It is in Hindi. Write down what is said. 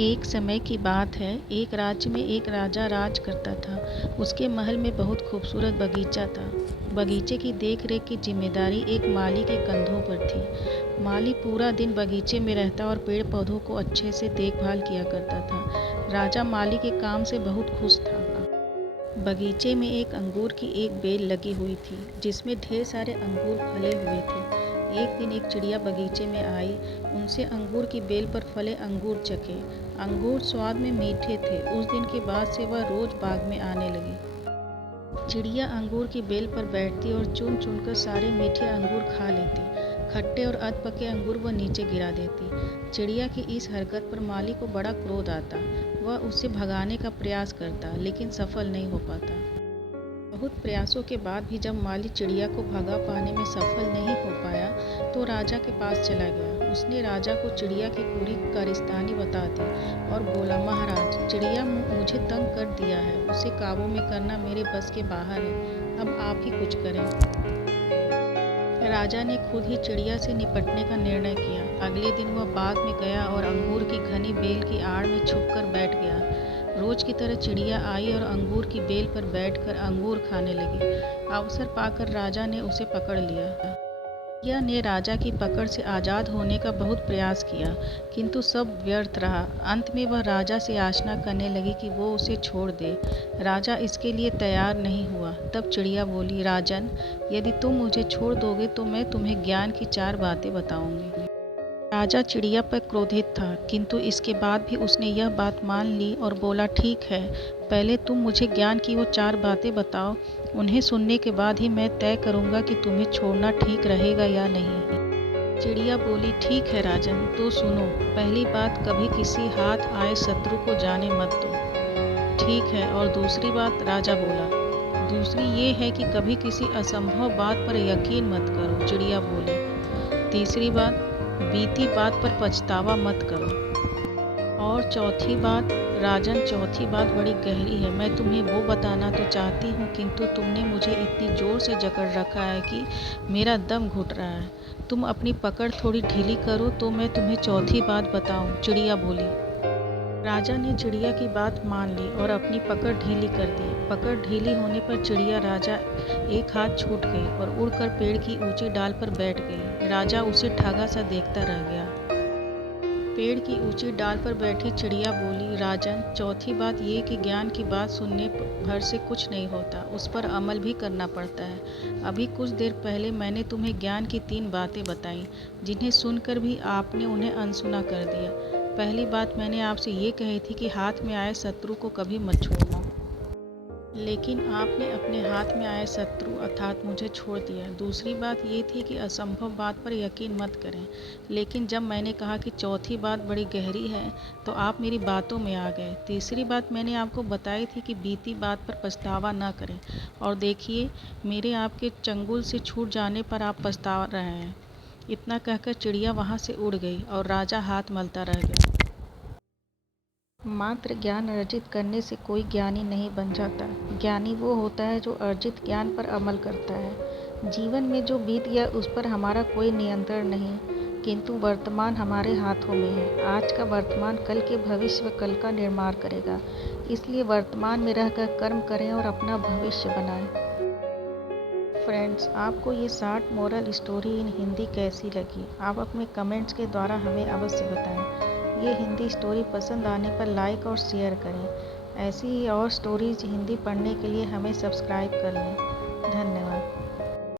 एक समय की बात है, एक राज्य में एक राजा राज करता था। उसके महल में बहुत खूबसूरत बगीचा था। बगीचे की देख-रेख की जिम्मेदारी एक माली के कंधों पर थी। माली पूरा दिन बगीचे में रहता और पेड़-पौधों को अच्छे से देखभाल किया करता था। राजा माली के काम से बहुत खुश था। बगीचे में एक अंगूर की एक बेल लगी हुई थी, जिसमें ढेर सारे अंगूर फले हुए थे। एक दिन एक चिड़िया बगीचे में आई, उनसे अंगूर की बेल पर फले अंगूर चखे। अंगूर स्वाद में मीठे थे। उस दिन के बाद से वह रोज बाग में आने लगी। चिड़िया अंगूर की बेल पर बैठती और चुन चुनकर सारे मीठे अंगूर खा लेती। खट्टे और अधपके अंगूर वह नीचे गिरा देती। चिड़िया की इस हरकत पर माली को बड़ा क्रोध आता। वह उसे भगाने का प्रयास करता, लेकिन सफल नहीं हो पाता। बहुत प्रयासों के बाद भी जब माली चिड़िया को भगा पाने में सफल नहीं हो पाया, तो राजा के पास चला गया। उसने राजा को चिड़िया की पूरी कारस्तानी बता दी और बोला, महाराज, चिड़िया मुझे तंग कर दिया है। उसे काबू में करना मेरे बस के बाहर है। अब आप ही कुछ करें। राजा ने खुद ही चिड़िया से निपटने का निर्णय किया। अगले दिन वह बाग में गया और अंगूर की घनी बेल की आड़ में छुपकर बैठ गया। रोज की तरह चिड़िया आई और अंगूर की बेल पर बैठकर अंगूर खाने लगी। अवसर पाकर राजा ने उसे पकड़ लिया। चिड़िया ने राजा की पकड़ से आज़ाद होने का बहुत प्रयास किया, किंतु सब व्यर्थ रहा। अंत में वह राजा से याचना करने लगी कि वो उसे छोड़ दे। राजा इसके लिए तैयार नहीं हुआ। तब चिड़िया बोली, राजन, यदि तुम मुझे छोड़ दोगे तो मैं तुम्हें ज्ञान की 4 बातें बताऊंगी। राजा चिड़िया पर क्रोधित था, किंतु इसके बाद भी उसने यह बात मान ली और बोला, ठीक है, पहले तुम मुझे ज्ञान की वो 4 बातें बताओ। उन्हें सुनने के बाद ही मैं तय करूँगा कि तुम्हें छोड़ना ठीक रहेगा या नहीं। चिड़िया बोली, ठीक है राजन, तो सुनो। पहली बात, कभी किसी हाथ आए शत्रु को जाने मत दो। ठीक है, और दूसरी बात? राजा बोला। दूसरी ये है कि कभी किसी असंभव बात पर यकीन मत करो। चिड़िया बोली। तीसरी बात, बीती बात पर पछतावा मत करो। और चौथी बात? राजन, चौथी बात बड़ी गहरी है। मैं तुम्हें वो बताना तो चाहती हूँ, किंतु तुमने मुझे इतनी जोर से जकड़ रखा है कि मेरा दम घुट रहा है। तुम अपनी पकड़ थोड़ी ढीली करो तो मैं तुम्हें चौथी बात बताऊँ। चिड़िया बोली। राजा ने चिड़िया की बात मान ली और अपनी पकड़ ढीली कर दी। पकड़ ढीली होने पर चिड़िया राजा एक हाथ छूट गई और उड़कर पेड़ की ऊंची डाल पर बैठ गई। राजा उसे ठगा सा देखता रह गया। पेड़ की ऊंची डाल पर बैठी चिड़िया बोली, राजन, चौथी बात ये कि ज्ञान की बात सुनने भर से कुछ नहीं होता, उस पर अमल भी करना पड़ता है। अभी कुछ देर पहले मैंने तुम्हें ज्ञान की 3 बातें बताई, जिन्हें सुनकर भी आपने उन्हें अनसुना कर दिया। पहली बात मैंने आपसे ये कही थी कि हाथ में आए शत्रु को कभी मत छोड़ना, लेकिन आपने अपने हाथ में आए शत्रु अर्थात मुझे छोड़ दिया। दूसरी बात ये थी कि असंभव बात पर यकीन मत करें, लेकिन जब मैंने कहा कि चौथी बात बड़ी गहरी है, तो आप मेरी बातों में आ गए। तीसरी बात मैंने आपको बताई थी कि बीती बात पर पछतावा न करें, और देखिए, मेरे आपके चंगुल से छूट जाने पर आप पछता रहे हैं। इतना कहकर चिड़िया वहाँ से उड़ गई और राजा हाथ मलता रह गया। मात्र ज्ञान अर्जित करने से कोई ज्ञानी नहीं बन जाता। ज्ञानी वो होता है जो अर्जित ज्ञान पर अमल करता है। जीवन में जो बीत गया उस पर हमारा कोई नियंत्रण नहीं, किंतु वर्तमान हमारे हाथों में है। आज का वर्तमान कल के भविष्य व कल का निर्माण करेगा। इसलिए वर्तमान में रहकर कर्म करें और अपना भविष्य बनाएं। फ्रेंड्स, आपको ये 60 मोरल स्टोरी इन हिंदी कैसी लगी? आप अपने कमेंट्स के द्वारा हमें अवश्य बताएं। ये हिंदी स्टोरी पसंद आने पर लाइक और शेयर करें। ऐसी ही और स्टोरीज हिंदी पढ़ने के लिए हमें सब्सक्राइब कर लें। धन्यवाद।